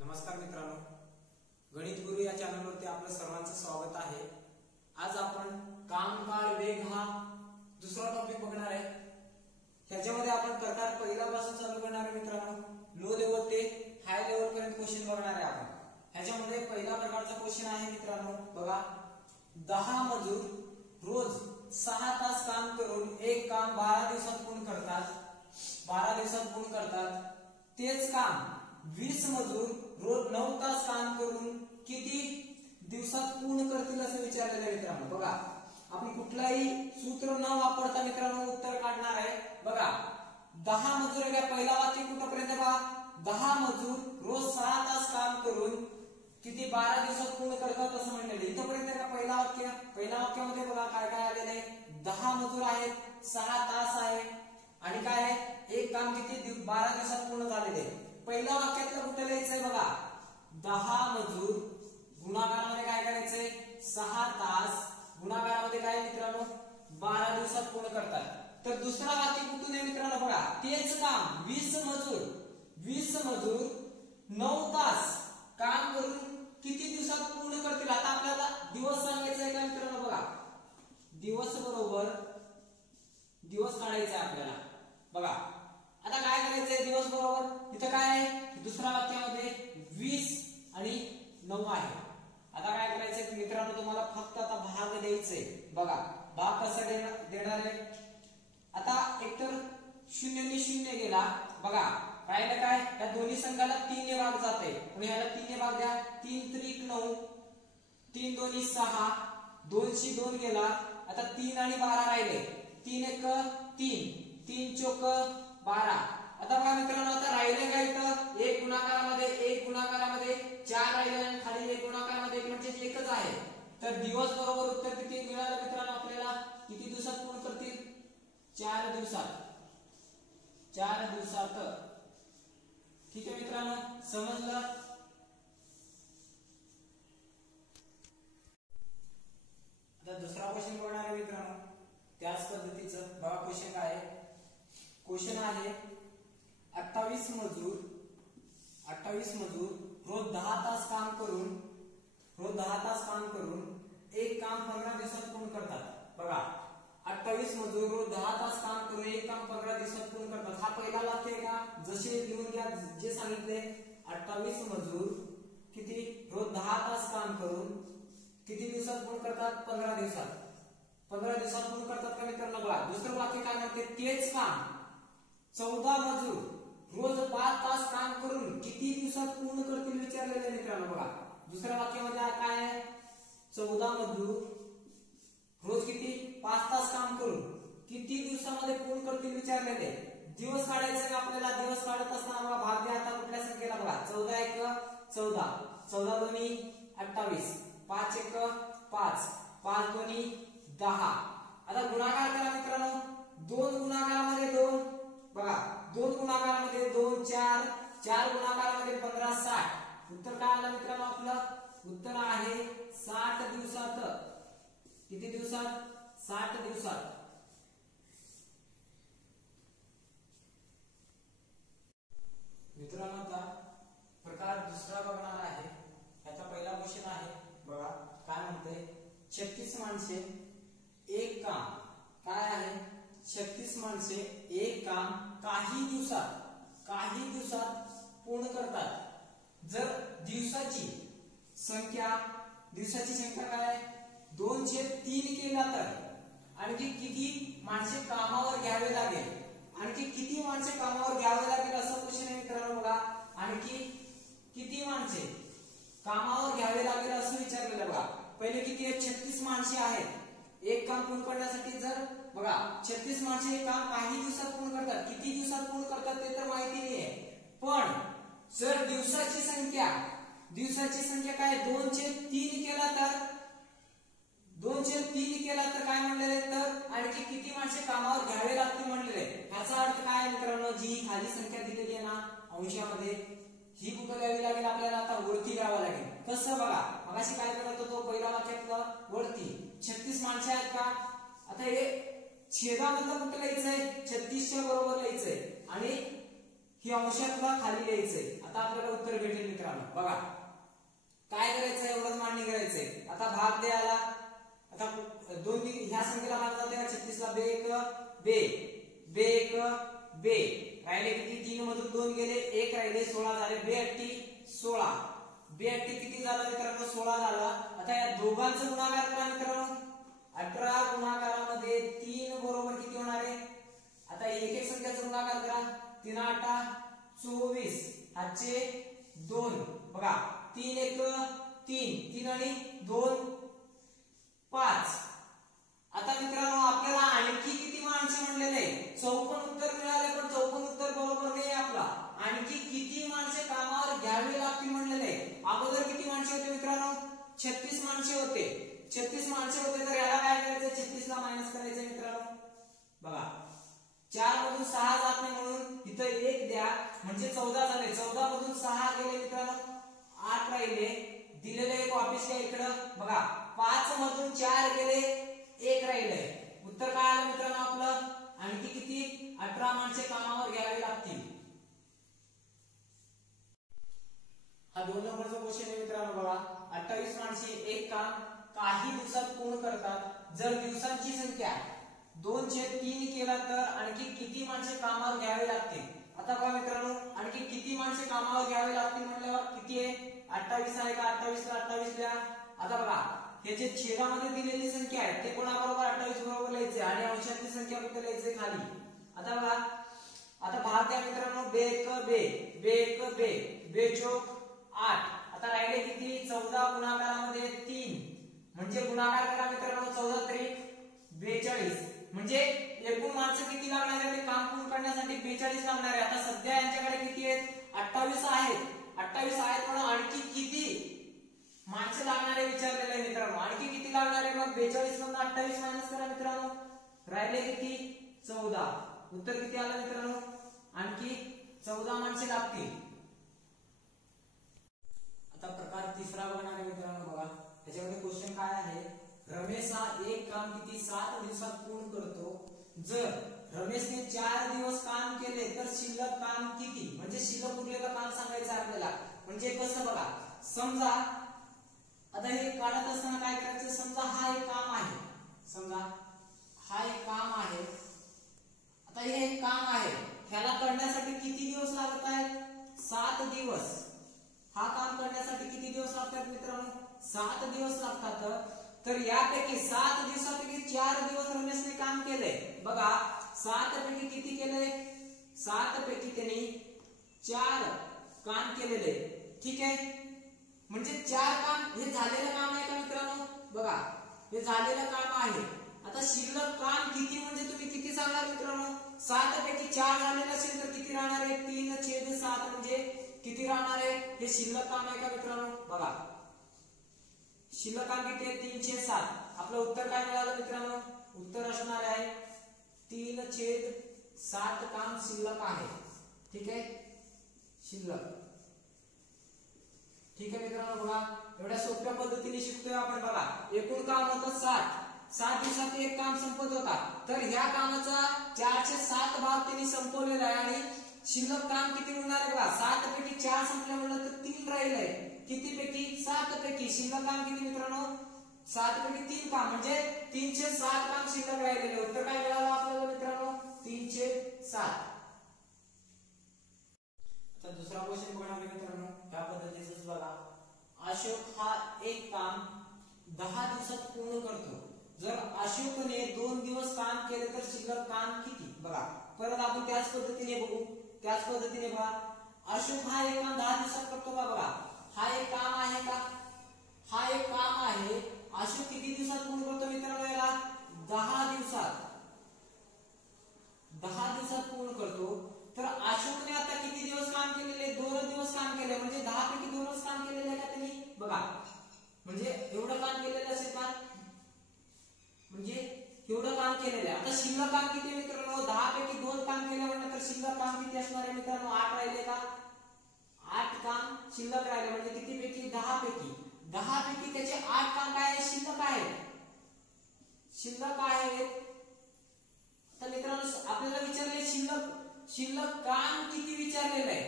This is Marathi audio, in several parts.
नमस्कार मित्रांनो, गणित गुरु या चॅनलवरती आपलं सर्वांचं स्वागत आहे। आज आपण काम काळ वेग हा दुसरा टॉपिक बघणार आहे। ह्याच्यामध्ये आपण प्रकार पहिल्यापासून चालू करणार आहे मित्रांनो। लो लेवल ते हाय लेवल पर्यंत क्वेश्चन बघणार आहे आपण। ह्याच्यामध्ये पहिला प्रकारचा क्वेश्चन आहे मित्रांनो, बघा 10 मजूर रोज 6 तास काम करून एक काम 12 दिवसात पूर्ण करतात। 12 दिवसात पूर्ण करतात। तेच काम 20 मजूर रोज 9 तास काम करून किती दिवसात पूर्ण करतील असं विचारलेलं आहे मित्रांनो। बघा, आपण कुठलाही सूत्र न वापरता मित्रांनो उत्तर काढणार आहे। बघा, 10 मजूर घ्या, पहिला वाक्य कुठपर्यंत बघा, 10 मजूर रोज 6 तास काम करून किती 12 दिवसात पूर्ण करतात असं म्हणलेलं आहे। इथपर्यंत का पहिला वाक्य, पहिल्या वाक्यामध्ये बघा काय काय आलेलं आहे, 10 मजूर आहेत, 6 तास आहे आणि काय आहे, एक काम किती 12 दिवसात पूर्ण झालेले आहे। पहिल्या वाक्यातलं कुठे लिहायचंय बघा, 10 मजूर गुणाकारामध्ये काय करायचंय, 6 तास गुणाकारामध्ये काय मित्रांनो 12 दिवसात पूर्ण करतात। तर दुसरा वाक्य कुठून आहे मित्रांनो, बघा तेच काम 20 मजूर 9 तास काम करून किती दिवसात पूर्ण करतील। आता आपल्याला दिवस सांगायचा आहे का मित्रांनो, बघा दिवस बरोबर दिवस काढायचा आहे आपल्याला। बघा आता काय करायचंय, दिवस बरोबर इथं काय आहे, दुसऱ्या वाक्यामध्ये 20 आणि 9 आहे। आता काय करायचंय मित्रांनो, तुम्हाला फक्त आता भाग द्यायचंय। बघा भाग कसा देणार आहे, आता एकतर 0 ने 0 गेला, बघा राहिलं काय, या दोन्ही संख्याला 3 ने भाग जाते आणि ह्याला 3 ने भाग द्या, 3 त्रिक 9, 3 दोन्ही 6, 2 शी 2 गेला, आता 3 आणि 12 राहिले, 3 एक 3, 3 चौक 12। आता बघा मित्रांनो, आता राहिले काय, इथं एक गुणाकारामध्ये 4 राहिले आणि खाली एक गुणाकारामध्ये 1 म्हणजे एकच आहे। तर दिवस बरोबर उत्तर किती मिळालं मित्रांनो आपल्याला, किती दिवसात पूर्ण करतील, 4 दिवसात। ठीक आहे मित्रांनो, समजलं। आता दुसरा क्वेश्चन बघणार आहे मित्रांनो, त्याच पद्धतीचं। बघा क्वेश्चन काय आहे, क्वेश्चन आहे 28 मजूर रोज 10 तास काम करून एक काम 15 दिवसात पूर्ण करतात। बघा 28 मजूर रोज 10 तास काम करून एक काम 15 दिवसात पूर्ण करतात। हा पहिला वाक्य आहे का, जसे लिहून घ्या जे सांगितले, 28 मजूर किती रोज 10 तास काम करून किती दिवसात पूर्ण करतात, 15 दिवसात। 15 दिवसात पूर्ण करतात का मित्रांनो। बघा दुसरं वाक्य काय म्हणते, तेच काम 14 मजूर रोज 5 तास काम करून किती दिवसात पूर्ण करतील विचारलेले मित्रांनो। बघा दुसऱ्या वाक्यामध्ये काय आहे, 14 मजूर रोज किती 5 तास काम करून किती दिवसामध्ये पूर्ण करतील विचारलेले। दिवस काढायचे आपल्याला, दिवस काढत असताना बघा भाग द्या आता कुठल्या संख्येला, बघा 14 एक 14, 14 दोन्ही 28, 5 एक 5, 5 दोन्ही 10। आता गुणाकार करा मित्रांनो, 2 गुणाकारामध्ये 2, बघा 2 गुणाकारामध्ये 2 4, 4 गुणाकारामध्ये 15 60। उत्तर काय आलं मित्रांनो, आपलं उत्तर आहे 60 दिवसात। किती दिवसात, 60 दिवसात। मित्रांनो आता प्रकार दुसरा बघणार आहे। याचा पहिला क्वेश्चन आहे, बघा काय म्हणतंय, 36 माणसे एक काम, काय आहे 36 माणसे एक काम काही दिवसात पूर्ण करतात। जर दिवसाची संख्या काय 2/3 केला तर आणखी किती माणसे कामावर घ्यावे लागेल, असं क्वेश्चन आहे मित्रांनो। बघा आणखी किती माणसे कामावर घ्यावे लागेल असं विचारलेलं। बघा पहिले किती आहे, 36 माणसे आहेत एक काम पूर्ण करण्यासाठी। जर बघा 36 माणसे एक काम काही दिवसात पूर्ण करतात, किती दिवसात पूर्ण करतात ते तर माहिती नाहीये, पण जर दिवसाची संख्या काय 2/3 केला तर काय म्हणलेले, तर आणखी किती माणसे कामावर घ्यावे लागतील म्हणलेले। याचा अर्थ काय मित्रांनो, जी खाली संख्या दिलेली आहे ना अंशामध्ये, ही कुठं लिहावी लागेल आपल्याला, आता वरती लिहावं लागेल। कसं बघा, मगाशी काय करत होतो, पहिला वाक्यातलं वरती 36 माणसे आहेत का, आता हे छेदामधलं कुठं लिहायचंय, 36 च्या बरोबर लिहायचंय आणि की अंशातला खाली लिहायचंय. आता आपल्याला उत्तर भेटेल मित्रांनो. बघा काय करायचं, एवढंच मांडणी करायचंय. आता भाग द्यायला आता दोन ह्या संख्येला भाग जाते का 36 ला. बे एक बे बे एक बे राहिले किती, 3 मधून 2 गेले, 1 राहिले, 16 झाले. बे अट्टी 16. बे अट्टी किती झालं मित्रांनो, 16 झालं. आता या दोघांचं गुणाकार करा मित्रांनो. 18 गुणाकारामध्ये 3 बरोबर किती होणार आहे. आता एक एक संख्याचा गुणाकार करा. 3 8 24 हातचे 2 बघा. 3 1 3 3 आणि 2 5. आता मित्रांनो आपल्याला आणखी किती माणसे म्हणलेले, 54 उत्तर मिळाले, पण 54 उत्तर बरोबर नाही आपला. आणखी किती माणसे कामावर घ्यावी लागतील म्हणलेले. अगोदर किती माणसे होते मित्रांनो, 36 माणसे होते. 36 माणसे होते, तर याला काय करायचं, 36 ला मायनस करायचं मित्रांनो. बघा 4 मधून 6 जात नाही म्हणून इथं 1 द्या, म्हणजे 14 झाले. 14 मधून 6 गेले मित्रांनो, 8 राहिले. दिलेले एक वापस घ्या इकडं. बघा 5 मधून 4 गेले, 1 राहिले. उत्तर काय आलं मित्रांनो आपलं, आणखी किती, 18 माणसे कामावर घ्यावी लागतील. हा 2 नंबरचा क्वेश्चन आहे मित्रांनो. बघा 28 माणसे एक काम काही दिवसात पूर्ण करतात. जर दिवसांची संख्या 2/3 केला तर आणखी किती माणसे कामावर घ्यावे लागतील. आता बघा मित्रांनो, आणखी किती माणसे कामावर घ्यावे लागतील म्हटल्यावर किती आहे, 28 आहे का. 28 ला 28 द्या. आता बघा हे जे छेदामध्ये दिलेली संख्या आहे ते कोणाबरोबर 28 बरोबर लिहायचे आणि अंशातली संख्या कुठे लिहायचे, खाली. आता बघा आता भाग द्या मित्रांनो. बे एक बे बे एक बे बे चौक 8. आता राहिले किती, 14 गुणाकारामध्ये 3 म्हणजे गुणाकार करा मित्रांनो. 14 3 42 म्हणजे एकूण माणसं किती लागणार आहे काम पूर्ण करण्यासाठी, 42 लागणार आहे. आता सध्या यांच्याकडे किती आहेत, 28 आहेत. 28 आहेत म्हणून आणखी किती माणसं लागणार आहे विचारलेलं आहे मित्रांनो. आणखी किती लागणार आहे, मग 42 मधून 28 मायनस करा मित्रांनो. राहिले किती, 14. उत्तर किती आलं मित्रांनो, आणखी 14 माणसे लागतील. आता प्रकार तिसरा बघणार आहे मित्रांनो. बघा त्याच्यामध्ये क्वेश्चन काय आहे, रमेश हा एक काम किती 7 दिवसात पूर्ण करतो. जर रमेशने 4 दिवस काम केले तर शिल्लक काम किती, म्हणजे शिल्लक उरलेलं काम सांगायचं आपल्याला. म्हणजे कसं बघा, समजा आता हे काढत असताना काय करायचं, समजा हा एक काम आहे. समजा हा एक काम आहे. आता हे एक काम आहे, ह्याला करण्यासाठी किती दिवस लागत आहेत, 7 दिवस. हा काम करण्यासाठी किती दिवस लागतात मित्रांनो, 7 दिवस लागतात. तर यापैकी 7 दिवसापैकी 4 दिवस रमेशने काम केले. बघा 7 पैकी किती केले, 7 पैकी त्यांनी 4 काम केलेले. ठीक आहे, म्हणजे 4 काम हे झालेलं काम आहे का मित्रांनो. बघा हे झालेलं काम आहे. आता शिल्लक काम किती म्हणजे तुम्ही किती सांगणार मित्रांनो, 7 पैकी 4 झालेलं असेल तर किती राहणार आहे, 3/7 म्हणजे किती राहणार आहे, हे शिल्लक काम आहे का मित्रांनो. बघा शिल्लक काम किती आहे, 3/7. आपलं उत्तर काय मिळालं मित्रांनो, उत्तर असणार आहे 3/7 काम शिल्लक आहे. ठीक आहे, शिल्लक. ठीक आहे मित्रांनो. बघा एवढ्या सोप्या पद्धतीने शिकतोय आपण. बघा एकूण काम होतं 7 दिवसात एक काम संपत होता. तर ह्या कामाचा 4/7 भाग त्यांनी संपवलेला आहे आणि शिल्लक काम किती होणार आहे. बघा 7 पैकी 4 संपले म्हणलं तर 3 राहिले. किती पैकी, 7 पैकी. शिल्लक काम किती मित्रांनो, 7 पैकी 3 काम म्हणजे 3/7 काम शिल्लक राहिलेले. उत्तर काय मिळालं आपल्याला मित्रांनो, 3/7. आता दुसरा क्वेश्चन बघणार मित्रांनो, त्या पद्धतीचंच बघा. अशोक हा एक काम 10 दिवसात पूर्ण करतो. जर अशोकने 2 दिवस काम केले तर शिल्लक काम किती. बघा परत आपण त्याच पद्धतीने बघू. त्याच पद्धतीने बघा, अशोक हा एक काम 10 दिवसात करतो का. बघा हा एक काम आहे का, हा एक काम आहे. अशोक किती दिवसात पूर्ण करतो मित्रांनो, याला 10 दिवसात. 10 दिवसात पूर्ण करतो. तर अशोकने आता किती दिवस काम केलेले, 2 दिवस काम केले. म्हणजे 10 पैकी 2च काम केलेले आहे का त्यांनी. बघा म्हणजे एवढं काम केलेलं असेल का, म्हणजे एवढं काम केलेलं आहे. आता शिल्लक काम किती मित्रांनो, 10 पैकी 2 काम केले म्हणजे तर शिल्लक काम किती असणार आहे मित्रांनो, 8 राहिले का. 8 काम शिल्लक राहिले म्हणजे किती पैकी, 10 पैकी. 10 पैकी त्याचे 8 काम काय आहे, शिल्लक आहे. शिल्लक आहे. तर मित्रांनो आपल्याला विचारले शिल्लक काम किती विचारलेलं आहे.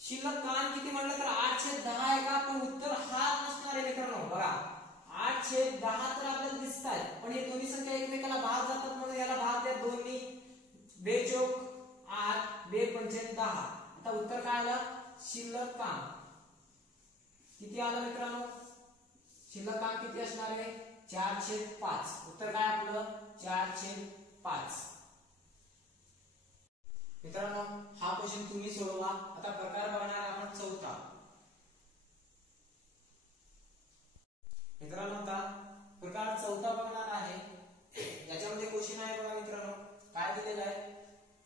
शिल्लक काम किती म्हटलं तर 8/10 आहे का, पण उत्तर हा असणार आहे मित्रांनो. बघा 8/10 तर आपल्याला दिसत आहे, पण हे दोन्ही संख्या एकमेकाला भाग जातात म्हणून याला भाग द्या दोन्ही. 2 चौक 8, 2 पंचे 10. आता उत्तर काय आलं, शिल्लक काम किती आलं मित्रांनो. शिल्लक काम किती असणार आहे, 4/5. उत्तर काय आपलं 4/5. मित्रांनो हा क्वेश्चन तुम्ही सोडवा. आता प्रकार बघणार आपण चौथा. मित्रांनो आता प्रकार चौथा बघणार आहे. याच्यामध्ये क्वेश्चन आहे बघा मित्रांनो, काय दिलेलं आहे.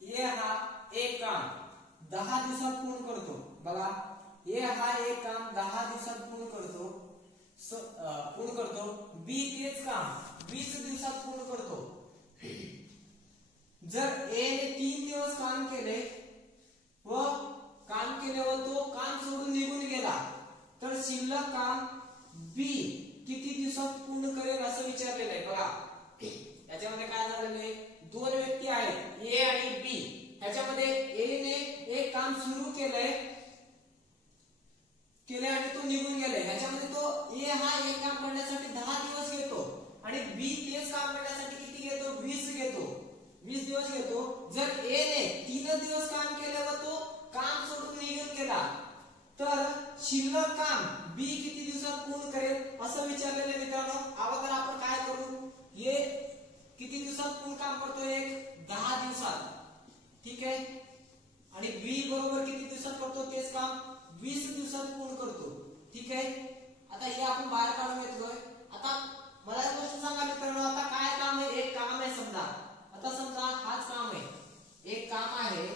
ए हा एक काम 10 दिवसात पूर्ण करतो. बघा ए हा एक काम 10 दिवसात पूर्ण करतो. बी तेच काम 20 दिवसात पूर्ण करतो. जर ए ने 3 दिवस काम केले व तो काम सोडून निघून गेला तर शिल्लक काम बी किती दिवसात पूर्ण करेल असं विचारलेलं आहे. बघा याच्यामध्ये काय झालेलं आहे, दोन व्यक्ती आहेत ए आणि बी. ह्याच्यामध्ये ए ने एक काम सुरू केले आणि तो निघून गेले. ह्याच्यामध्ये तो ए हा एक काम करण्यासाठी 10 दिवस घेतो आणि बी तेच काम करण्यासाठी किती घेतो, 20 घेतो. 20 दिवस घेतो. जर ए ने 3 दिवस काम केले व तो काम सोडून निघून गेला तर शिल्लक काम बी किती दिवसात पूर्ण करेल असं विचारलेलं मित्रांनो. अगोदर आपण काय करू, ए किती दिवसात पूर्ण काम करतो, एक 10 दिवसात. ठीक आहे. आणि बी बरोबर किती दिवसात करतो तेच काम 20 दिवसात पूर्ण करतो. ठीक आहे. आता हे आपण बाहेर काढून घेतलोय. आता मला एक गोष्ट सांगा मित्रांनो, आता काय काम आहे, एक काम आहे समजा. आता समजा हाच काम आहे, एक काम आहे.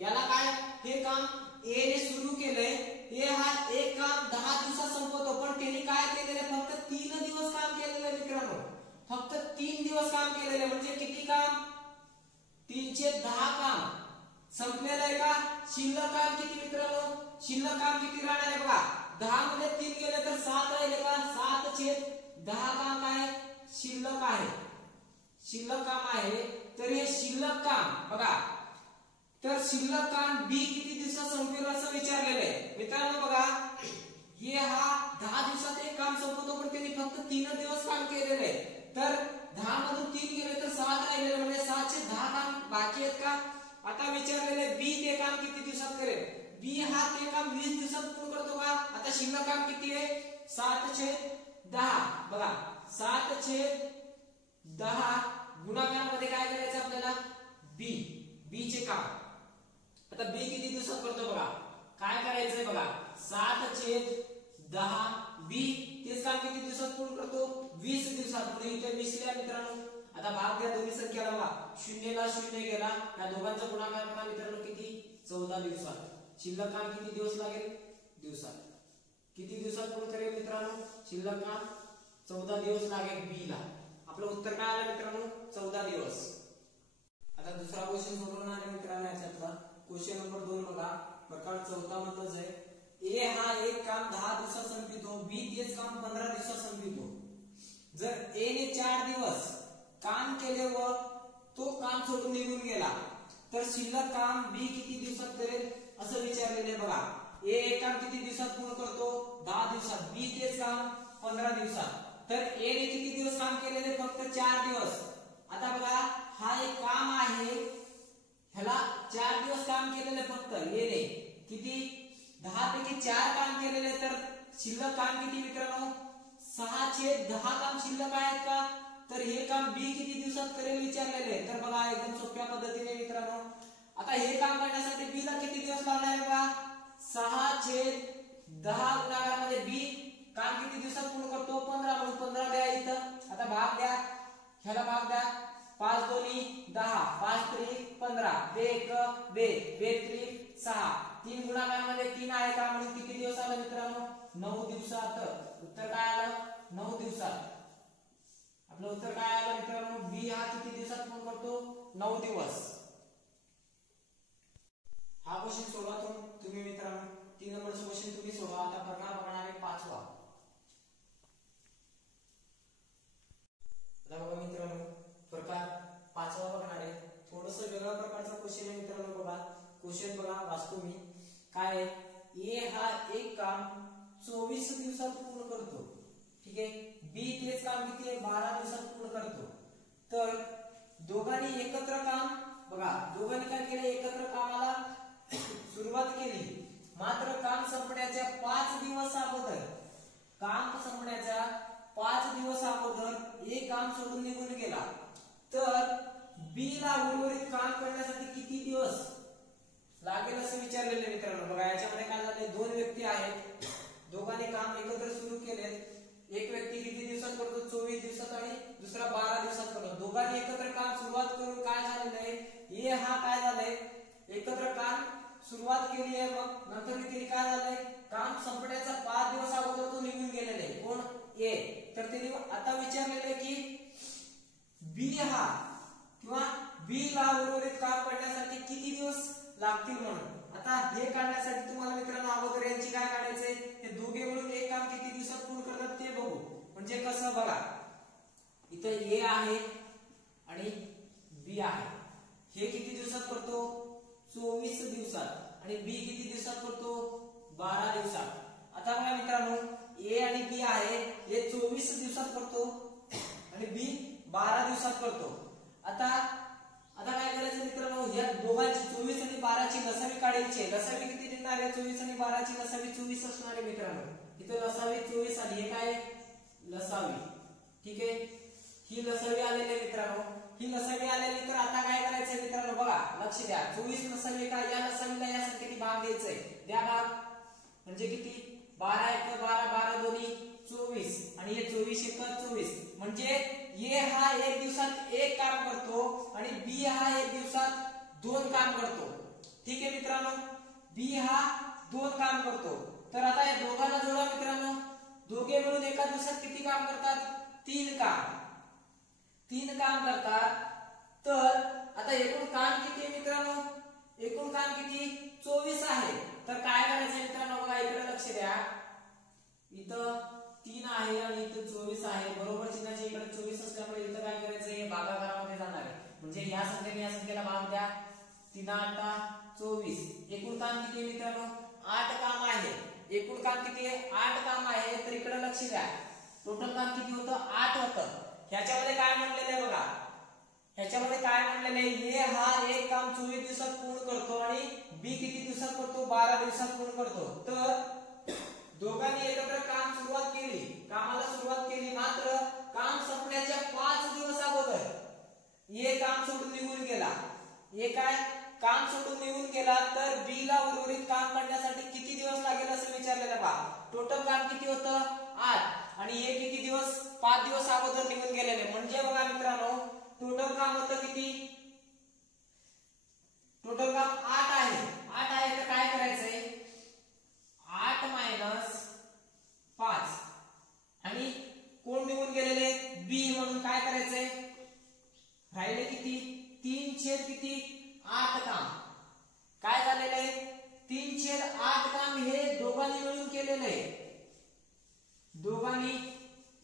याला काय, हे काम ए ने सुरू केलंय. ए हा एक काम 10 दिवसात संपवतो, पण त्यांनी काय केलेलं, फक्त 3 दिवस काम केलेलं आहे मित्रांनो. फक्त 3 दिवस काम केलेलं म्हणजे किती काम, 310 काम संपलेलं आहे का. शिल्लक काम किती मित्रांनो, शिल्लक काम किती राहणार आहे बघा. 10 मध्ये 3 गेले तर 7 राहिले का. 7/10 काम काय शिल्लक आहे, शिल्लक काम आहे. तर हे शिल्लक काम बघा, तर शिल्लक काम बी किती दिवसात संपेल असं विचारलेलं आहे मित्रांनो. बघा हे हा 10 दिवसात एक काम संपवतो, पण त्यांनी फक्त 3 दिवस काम केलेलं आहे. तर 10 मधून 3 गेले तर 7 राहिलेले, म्हणजे 7/10 काम बाकी आहेत का. आता विचारलेले बी ते काम किती दिवसात करेल. बी हा ते काम 20 दिवसात पूर्ण करतो का. आता शिल्लक काम किती आहे, 7/10. बघा 7/10 गुणाकारामध्ये काय करायचं आपल्याला, बी चे काम. आता बी किती दिवसात करतो बघा, काय करायचंय बघा. 7/10 बी तेच काम किती दिवसात पूर्ण करतो, 20 दिवसात. म्हणजे इथे 20 लिहा मित्रांनो. आता भाग द्या दोन्ही संख्याला. बघा 0 ला 0 गेला, या दोघांचा गुणाकार करा मित्रांनो, किती 14 दिवसात. शिल्लक काम किती दिवस लागेल, दिवसात. किती दिवसात पूर्ण करेल मित्रांनो, शिल्लक काम 14 दिवस लागेल बी ला. आपलं उत्तर काय आलं मित्रांनो, 14 दिवस. आता दुसरा क्वेश्चन सोडवणार आहे मित्रांनो. याच्यातला क्वेश्चन नंबर 2 बघा, प्रकार चौथा मधलाच आहे. ए हा एक काम 10 दिवसात संपवितो, बी तेच काम 15 दिवसात संपवितो. जर ए ने 4 दिवस काम केले व तो काम सोडून निघून गेला तर शिल्लक काम बी किती दिवसात करेल असं विचारलेले. बघा ए एक काम किती दिवसात पूर्ण करतो, 10 दिवसात. बी तेच काम 15 दिवसात. तर ए ने किती दिवस काम केलेले, फक्त 4 दिवस. आता बघा हा एक काम आहे, ह्याला 4 दिवस काम केलेले फक्त ए ने. किती, 10 पैकी 4 काम केलेले, तर शिल्लक काम किती मित्रांनो, 6/10 काम शिल्लक आहेत का. तर हे काम बी किती दिवसात करेल विचारलेले. तर बघा एकदम सोप्या पद्धतीने मित्रांनो, आता हे काम करण्यासाठी बी ला किती दिवस लागणार आहे बघा. 6/10 गुणाकारामध्ये बी काम किती दिवसात पूर्ण करतो, 15. म्हणून 15 द्या इथं. आता भाग द्या, ह्याला भाग द्या. 5 दोन्ही 10, 5 त्रिक 15, 2 1 2, 2 त्रिक 6. 3 गुणाकारामध्ये 3 आहे का, म्हणून किती दिवस आलं मित्रांनो, 9 दिवसात. उत्तर काय आलं, 9 दिवसात. आपलं उत्तर काय आलं मित्रांनो, बी हा किती दिवसात पूर्ण करतो, 9 दिवस. हा क्वेश्चन सोडवा तुम्ही मित्रांनो. 3 नंबरचा क्वेश्चन तुम्ही सोडवा. आता प्रकार बघणार आहे 5वा. आता बघा मित्रांनो, प्रकार 5वा बघणार आहे. थोडंसं वेगळ्या प्रकारचा क्वेश्चन आहे क्वेश्चन बघा वाचतो मी. काय ए हा एक काम 24 दिवसात पूर्ण करतो. ठीक आहे. बी तेच काम किती आहे 12 दिवसात पूर्ण करतो. तर दोघांनी एकत्र काम बघा दोघांनी काय केले एकत्र कामाला सुरुवात केली. मात्र काम संपण्याच्या 5 दिवस अगोदर काम संपण्याच्या 5 दिवस अगोदर एक काम सोडून निघून गेला. तर बी ला उर्वरित काम करण्यासाठी किती दिवस लागेल असं विचारलेले मित्रांनो. बघा याच्यामध्ये काय झाले दोन व्यक्ती आहेत. दोघांनी काम एकत्र सुरू केले. एक व्यक्ती किती दिवसात करतो 24 दिवसात आणि दुसरा 12 दिवसात करतो. दोघांनी एकत्र काम सुरुवात करून काय झालेलं आहे ए हा काय झालंय एकत्र काम सुरुवात केली आहे. मग नंतर तिने काय झालंय काम संपण्याचा 5 दिवस अगोदर तो निघून गेलेला आहे. कोण ए. तर तिने आता विचारलेलं आहे की बी हा किंवा बी ला उर्वरित काम करण्यासाठी किती दिवस लागतील म्हणून. आता हे काढण्यासाठी तुम्हाला मित्रांनो अगोदर यांची काय काढायचंय हे दोघे मिळून एक काम किती दिवसात पूर्ण करतात ते बघू. म्हणजे कसं बघा इथं ए आहे आणि बी आहे. हे किती दिवसात करतो 24 दिवसात आणि बी किती दिवसात करतो 12 दिवसात. आता बघा मित्रांनो ए आणि बी आहे हे 24 दिवसात करतो आणि बी 12 दिवसात करतो. आता काय करायचं मित्रांनो या दोघांची 24 आणि 12 ची लसावी काढायची आहे. लसावी किती देणार आहे 24 आणि 12 ची लसावी 24 असणार आहे मित्रांनो. इथे लसावी 24 आली. हे काय लसावी. ठीक आहे. ही लसावी आलेली आहे मित्रांनो. ही लसावी आलेली. तर आता काय करायचंय मित्रांनो बघा लक्ष द्या 24 लसावी का या लसावीला या संख्येने भाग द्यायचंय. द्या भाग म्हणजे किती 12 1 12 12 दोन्ही 24 आणि हे 24 1 24 म्हणजे ए हा एक दिवसात एक काम करतो आणि बी हा एक दिवसात 2 काम करतो. ठीक आहे मित्रांनो. बी हा 2 काम करतो. तर आता या दोघांना जोडा मित्रांनो. दोघे मिळून एका दिवसात किती काम करतात 3 काम करतात. तर आता एकूण काम किती आहे मित्रांनो एकूण काम किती 24 आहे. तर काय करायचं मित्रांनो बघा इकडे लक्ष द्या. इथं 3 आहे आणि इथं 24 आहे. बरोबर चिन्हाच्या इकडे 24 असल्यामुळे इथं काय करायचं हे भागाकारामध्ये जाणार आहे. म्हणजे या संख्येने या संख्येला भाग द्या. 3 8 24. एकूण काम किती आहे मित्रांनो 8 काम आहे. एकूण काम किती आहे 8 काम आहे. तर इकडे लक्ष द्या टोटल काम किती होतं 8 होतं. ह्याच्यामध्ये काय म्हणलेलं आहे बघा ह्याच्यामध्ये काय म्हणलेलं आहे ए हा एक काम 24 दिवसात पूर्ण करतो आणि बी किती दिवसात करतो 12 दिवसात पूर्ण करतो. तर दोघांनी एकत्र काम सुरुवात केली. कामाला सुरुवात केली. मात्र काम संपण्याच्या 5 दिवस अगोदर ए काम सोडून निघून गेला. ए काय काम सोडून निघून गेला. तर बी ला उर्वरित काम करण्यासाठी किती दिवस लागेल असं विचारलेलं बा. टोटल काम किती होतं 8 आणि हे किती दिवस 5 दिवस अगोदर निघून गेलेले. म्हणजे बघा मित्रांनो टोटल काम होतं किती टोटल काम 8 आहे. 8 आहे तर काय करायचंय 8 - 5 आणि कोण निघून गेलेले बी म्हणून काय करायचंय राहिले किती 3 किती 8 काम. काय झालेलं आहे 3/8 काम हे दोघांनी मिळून केलेलं आहे. दोघांनी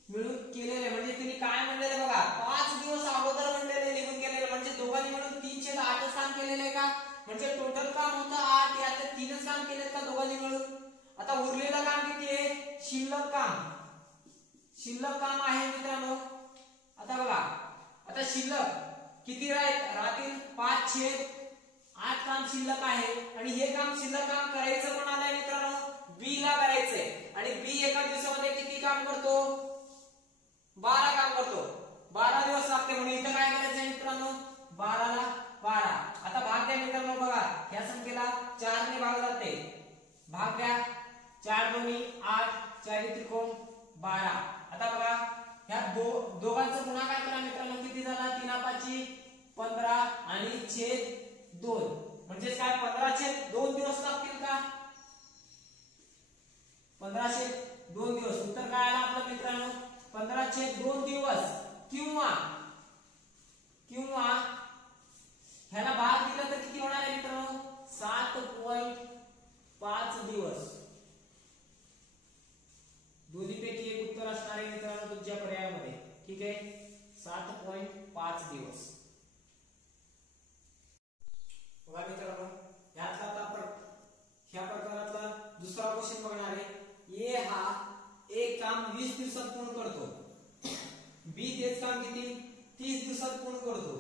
मिळून केलेले म्हणजे तिने काय म्हणलेले बघा 5 दिवस अगोदर म्हणलेले निघून गेलेले. म्हणजे दोघांनी मिळून 3/8 काम केलेले आहे का. म्हणजे टोटल काम होतं 8 यात 3च काम केलेत का दोघांनी मिळून. आता उरलेलं काम किती आहे शिल्लक काम आहे मित्रांनो. आता बघा आता शिल्लक किती राहतील 5/8 काम शिल्लक आहे. आणि हे काम शिल्लक काम करायचं कोणाला आहे मित्रांनो बी ला करायचंय. आणि बी एका दिवसामध्ये किती काम करतो 12 काम करतो. 12 दिवस लागते. म्हणून इथं काय करायचंय मित्रांनो 12 ला 12. आता भाग द्या मित्रांनो बघा ह्या संख्येला 4 ने भाग जाते. भाग द्या 4 दोन्ही 8 4 त्रिकोण 12. आता बघा ह्या दोघांचा गुणाकार करा मित्रांनो किती झाला 3/5 15 आणि छेद 2 म्हणजे काय 15/2 दिवस लागतील का 15/2 दिवस. उत्तर काय आलं आपलं मित्रांनो 15/2 दिवस. किंवा ह्याला भाग दिला तर किती होणार आहे मित्रांनो 7.5 दिवस. दोन्हीपैकी एक उत्तर असणार आहे मित्रांनो तुमच्या पर्यायामध्ये. ठीक आहे 7.5 दिवस. बघा मित्रांनो यात दिवसात पूर्ण करतो?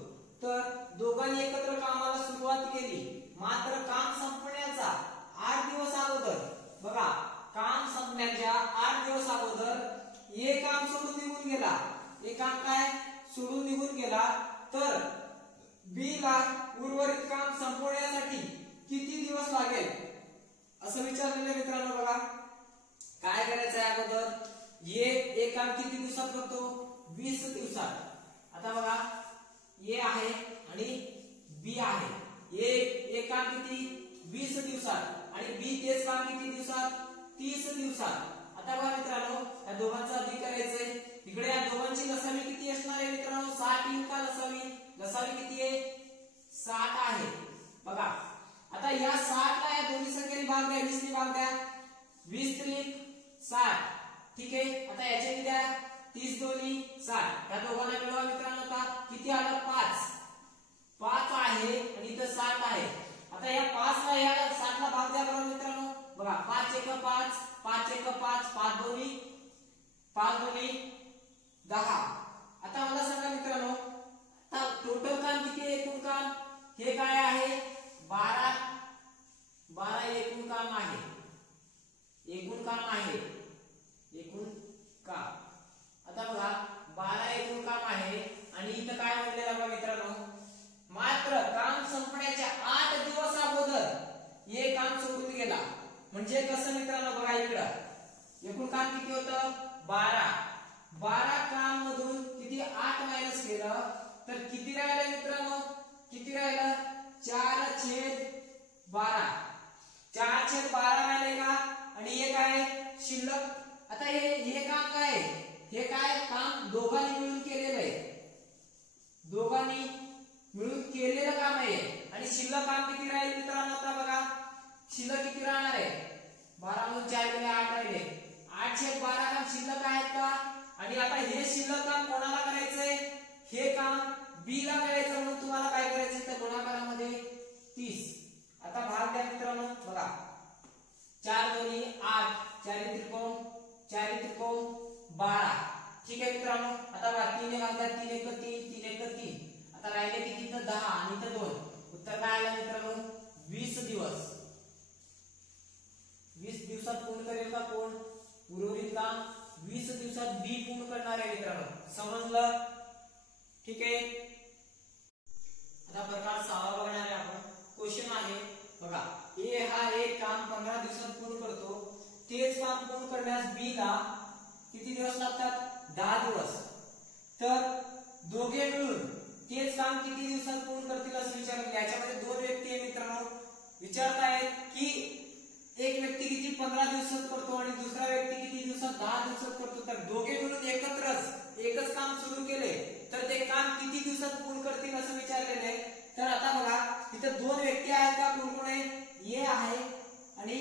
तर दोघांनी एकत्र कामाला सुरुवात केली, मात्र काम संपण्याचा 8 दिवस अगोदर, बघा काम संपण्याच्या 8 दिवस अगोदर हे काम सोडून निघून गेला, हे काम काय सोडून निघून गेला, तर बी ला उर्वरित काम संपवण्यासाठी किती दिवस लागेल असं विचारलेलं मित्रांनो. बघा काय करायचं आहे अगोदर, एक काम किती दिवसात करतो? 20 दिवसात. आता बघा ए आहे आणि बी आहे, एक काम किती 20 दिवसात आणि बी तेच काम किती दिवसात 30 दिवसात. आता बघा मित्रांनो या दोघांचा अधिक करायचंय, इकडे या दोघांची लसावी किती असणार आहे मित्रांनो? 60 येईल का लसावी? लसावी किती आहे? 60 आहे. बघा आता या 60 ला या दोन्ही संख्येने भाग द्या, 20 ने भाग द्या, 20 त्रिक 60. ठीक आहे. आता याचे किती द्या, 30 दोन्ही 60. या दोघांना मिळवा मित्रांनो. आता किती आलं? 5 आहे आणि इथं 60 आहे. आता या 5 ला या 60 ला भाग द्या बरोबर मित्रांनो. बघा 5 एक 5, 5 एक 5, 5 दोन्ही 10. आता मला सांगा मित्रांनो, आता टोटल काम किती आहे? एकूण काम हे काय आहे? 12 एकूण काम आहे, एकूण काम आहे, एकूण काम. आता बघा 12 एकूण काम आहे आणि इथं काय म्हणलेलं बघा मित्रांनो, मात्र काम संपण्याच्या 8 दिवस अगोदर हे काम सोडून गेला. म्हणजे कसं मित्रांनो, बघा इकडं एकूण काम किती होतं? 12 काम मधून किती 8 मायनस केलं तर किती राहिलं मित्रांनो? किती राहिलं? 4/12. 4/12 राहिले का? आणि हे काय शिल्लक. आता हे काम काय? हे काय काम दोघांनी मिळून केलेलं आहे, दोघांनी मिळून केलेलं काम आहे आणि शिल्लक काम किती राहील मित्रांनो? आता बघा शिल्लक किती राहणार आहे? 12 मधून 4 गेले 8 राहिले, 8/12 काम शिल्लक आहेत का? आणि आता हे शिल्लक काम कोणाला करायचंय? हे काम बी ला करायचं, म्हणून तुम्हाला काय करायचं तर गुणाकारामध्ये 30. आता भाग द्या मित्रांनो. बघा 4 दोन्ही 8, 4 त्रिकोण 12. ठीक आहे मित्रांनो. आता बघा 3 ने भाग द्या, 3 एक 3, 3 एक 3. आता राहिले किती? तर 10 आणि इथं 2. उत्तर काय आलं मित्रांनो? 20 दिवस. 20 दिवसात पूर्ण करेल का कोण? उर्वरित काम 20 दिवसात बी पूर्ण करणार आहे मित्रांनो. समजलं? ठीक आहे. आता प्रकार 6 बघणार आहे आपण. क्वेश्चन आहे बघा, ए हा एक काम 15 दिवसात पूर्ण करतो, तेच काम पूर्ण करण्यास बी ला किती दिवस लागतात? 10 दिवस. तर दोघे मिळून तेच काम किती दिवसात पूर्ण करतील असं विचारलं. याच्यामध्ये 2 व्यक्ती आहे मित्रांनो. विचारतायत की एक व्यक्ती किती 15 दिवसात करतो आणि दुसरा व्यक्ती किती दिवसात? 10 दिवसात करतो. तर दोघे मिळून एकच काम सुरू केले तर ते काम किती दिवसात पूर्ण करतील असं विचारलेलं आहे. तर आता बघा इथं 2 व्यक्ती आहेत का? कोण कोण आहे? ए आहे आणि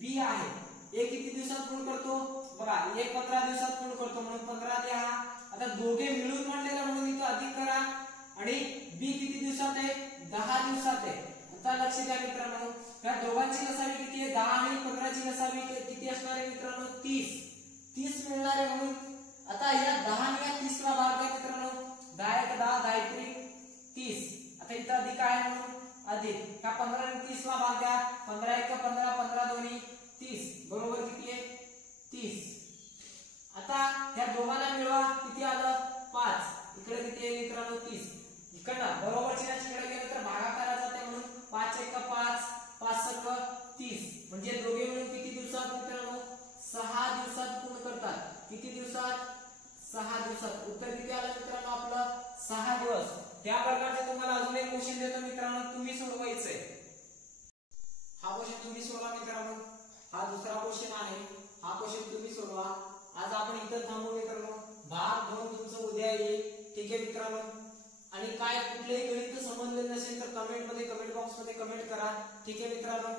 बी आहे. ए किती दिवसात पूर्ण करतो? बघा ए 15 दिवसात पूर्ण करतो, म्हणून 15 लिहा. आता दोघे मिळून म्हणलेलं म्हणून इथं अधिक करा. आणि बी किती दिवसात आहे? 10 दिवसात आहे. आता लक्ष द्या मित्रांनो, या दोघांची लसावी किती आहे? 10 आणि 15 ची लसावी किती असणार आहे मित्रांनो? 30 मिळणार आहे. म्हणून आता या 10 आणि या 30 ला भाग द्या मित्रांनो. 10 एक 10, 10 त्रिक 30. आता इथं अधिक आहे म्हणून अधिक. ह्या 15 आणि 30 ला भाग द्या. 15 एक 15, 15 दोन्ही 30. बरोबर किती आहे? 30. आता ह्या दोघांना मिळवा. किती आलं? 5. इकडे किती आहे मित्रांनो? 30. इकडनं बरोबर चिन्हाकडे गेलं तर भागाकारा जाते, म्हणून 5 एक 5, 5 सक 30. म्हणजे दोघे मिळून किती दिवसात मित्रांनो? 6 दिवसात पूर्ण करतात. किती दिवसात? 6 दिवसात. उत्तर किती आलं मित्रांनो आपलं? 6 दिवस. त्या प्रकारचे तुम्हाला अजून एक क्वेश्चन देतो मित्रांनो, तुम्ही सोडवायचंय. हा क्वेश्चन तुम्ही सोडवा मित्रांनो. हा दुसरा क्वेश्चन आहे. हा क्वेश्चन तुम्ही सोडवा. आज आपण इथं थांबू मित्रांनो. भाग 2 तुमचं उद्या येईल. ठीक आहे मित्रांनो. आणि काय कुठलेही गणित समजले नसेल तर कमेंट बॉक्स मध्ये कमेंट करा. ठीक आहे मित्रांनो.